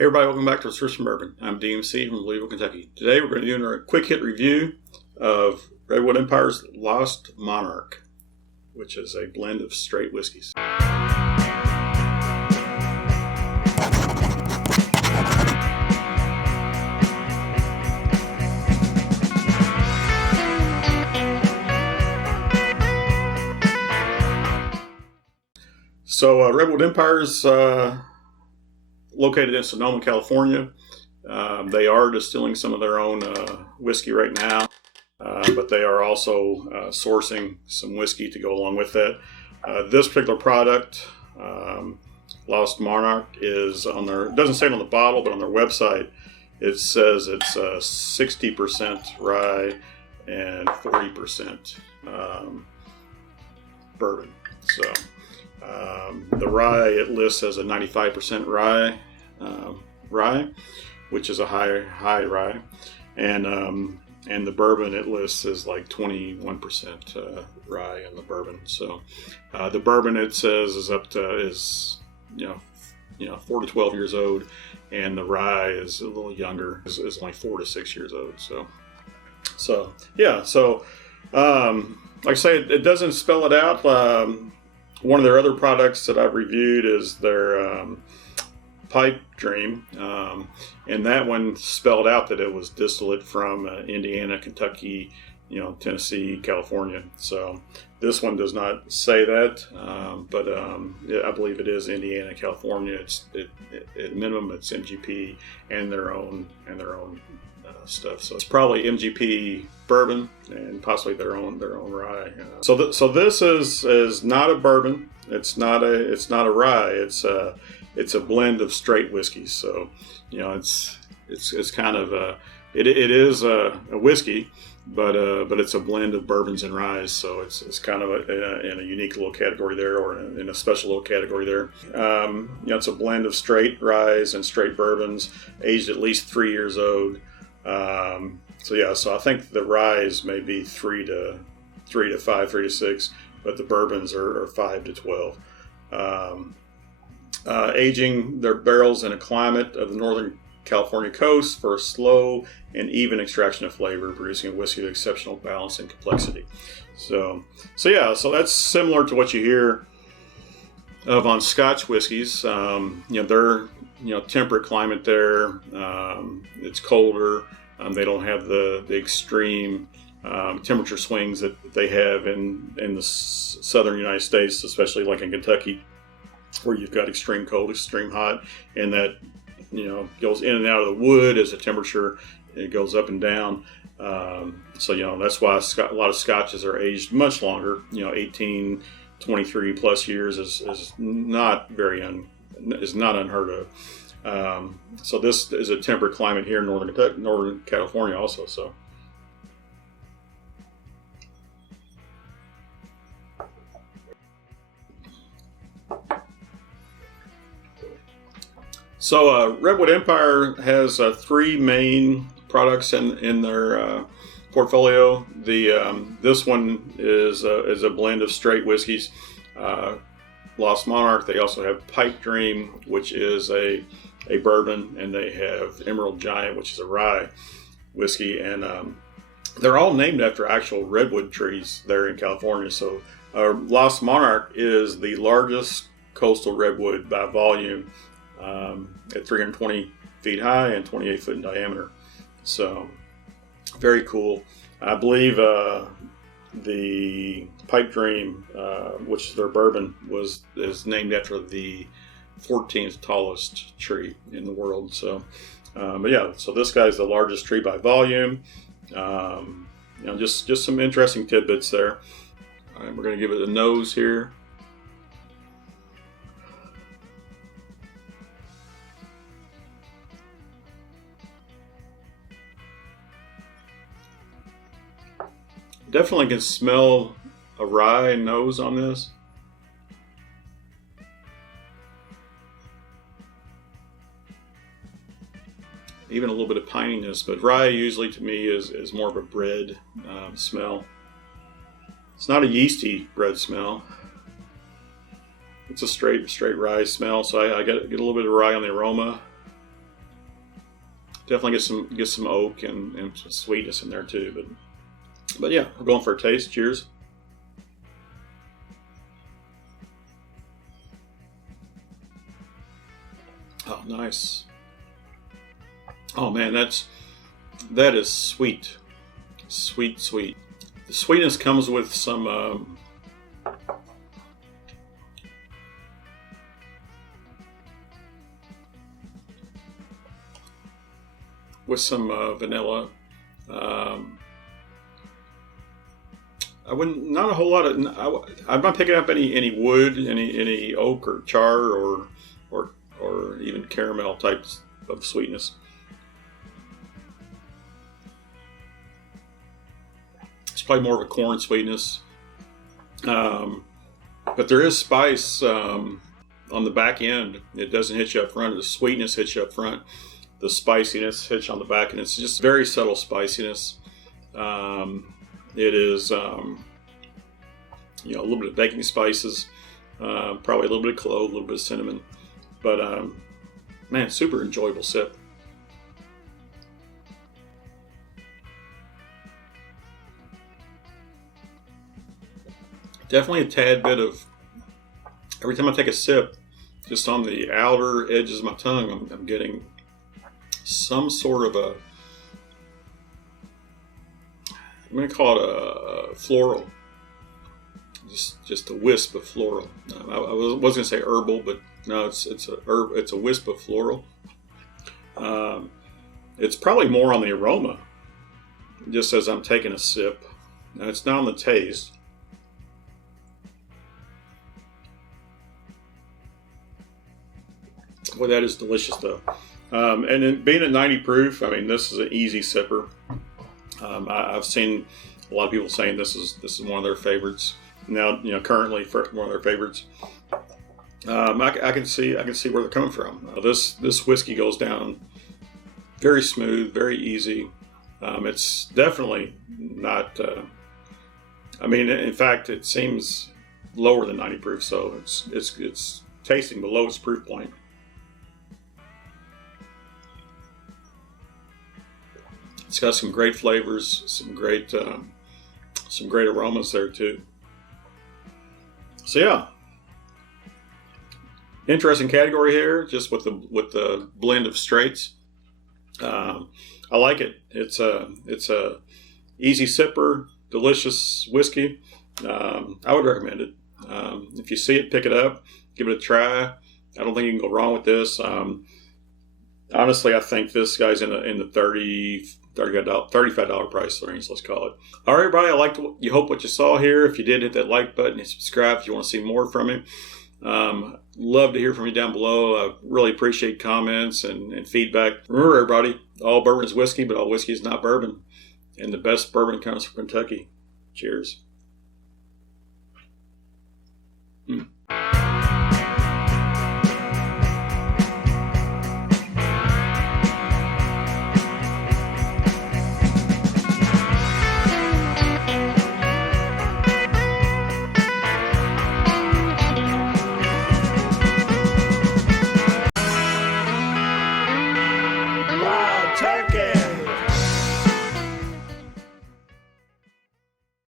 Hey everybody, welcome back to Responsibly Bourbon. I'm DMC from Louisville, Kentucky. Today we're going to be doing a quick hit review of Redwood Empire's Lost Monarch, which is a blend of straight whiskeys. So Redwood Empire's located in Sonoma, California. They are distilling some of their own whiskey right now, but they are also sourcing some whiskey to go along with that. This particular product, Lost Monarch, is on their, it doesn't say it on the bottle, but on their website it says it's 60% rye and 40% bourbon. So the rye it lists as a 95% rye, which is a high rye, and the bourbon it lists as like 21% rye in the bourbon. So the bourbon it says is up to 4 to 12 years old, and the rye is a little younger, is only 4 to 6 years old. So yeah. So like I say, it doesn't spell it out. One of their other products that I've reviewed is their Pipe Dream, and that one spelled out that it was distillate from Indiana, Kentucky, Tennessee, California. So this one does not say that, but I believe it is Indiana, California. At minimum it's MGP and their own stuff. So it's probably MGP bourbon and possibly their own rye. So this is not a bourbon. It's not a rye. It's a blend of straight whiskeys. So it's kind of it is a whiskey, but it's a blend of bourbons and ryes. So it's kind of in a unique little category there, or in a special little category there. It's a blend of straight ryes and straight bourbons, aged at least 3 years old. So I think the ryes may be 3 to 5, 3 to 6, but the bourbons are 5 to 12. Aging their barrels in a climate of the Northern California coast for a slow and even extraction of flavor, producing a whiskey of exceptional balance and complexity. So that's similar to what you hear of on Scotch whiskeys. They're temperate climate there. It's colder. They don't have the extreme temperature swings that they have in the southern United States, especially like in Kentucky, where you've got extreme cold, extreme hot, and that goes in and out of the wood as the temperature it goes up and down. So that's why a lot of Scotches are aged much longer. 18, 23 plus years is not unheard of. So this is a temperate climate here in Northern California also. So Redwood Empire has 3 main products in their portfolio. This one is a blend of straight whiskeys. Lost Monarch. They also have Pipe Dream, which is a bourbon, and they have Emerald Giant, which is a rye whiskey, and they're all named after actual redwood trees there in California. So Lost Monarch is the largest coastal redwood by volume, at 320 feet high and 28 foot in diameter. So very cool. I believe the Pipe Dream, which is their bourbon, is named after the 14th tallest tree in the world. So so this guy's the largest tree by volume. Just some interesting tidbits there. All right, we're going to give it a nose here. Definitely can smell a rye nose on this. Even a little bit of pininess, but rye usually to me is more of a bread smell. It's not a yeasty bread smell. It's a straight rye smell, so I get a little bit of rye on the aroma. Definitely get some oak and some sweetness in there too. But yeah, we're going for a taste. Cheers. Oh, nice. Oh man, that is sweet, sweet. The sweetness comes with some vanilla. I wouldn't, not a whole lot of. I'm not picking up any wood, any oak or char or even caramel types of sweetness. It's probably more of a corn sweetness, but there is spice on the back end. It doesn't hit you up front. The sweetness hits you up front. The spiciness hits you on the back, and it's just very subtle spiciness. It is, a little bit of baking spices, probably a little bit of clove, a little bit of cinnamon, but man, super enjoyable sip. Definitely a tad bit of, every time I take a sip, just on the outer edges of my tongue, I'm getting some sort of I'm going to call it a floral, just a wisp of floral. I was going to say herbal, but no, it's a wisp of floral. It's probably more on the aroma, just as I'm taking a sip. Now, it's not on the taste. Boy, that is delicious, though. And then being at 90 proof, I mean, this is an easy sipper. I've seen a lot of people saying this is one of their favorites. Now, currently one of their favorites. I can see where they're coming from. This whiskey goes down very smooth, very easy. It's definitely not. In fact, it seems lower than 90 proof, so it's tasting below its proof point. It's got some great flavors, some great aromas there too. So yeah, interesting category here, just with the blend of straights. I like it. It's a easy sipper, delicious whiskey. I would recommend it. If you see it, pick it up, give it a try. I don't think you can go wrong with this. Honestly, I think this guy's in the $35 price range, let's call it. All right, everybody, you hope what you saw here. If you did, hit that like button and subscribe if you want to see more from me. Love to hear from you down below. I really appreciate comments and feedback. Remember, everybody, all bourbon is whiskey, but all whiskey is not bourbon. And the best bourbon comes from Kentucky. Cheers.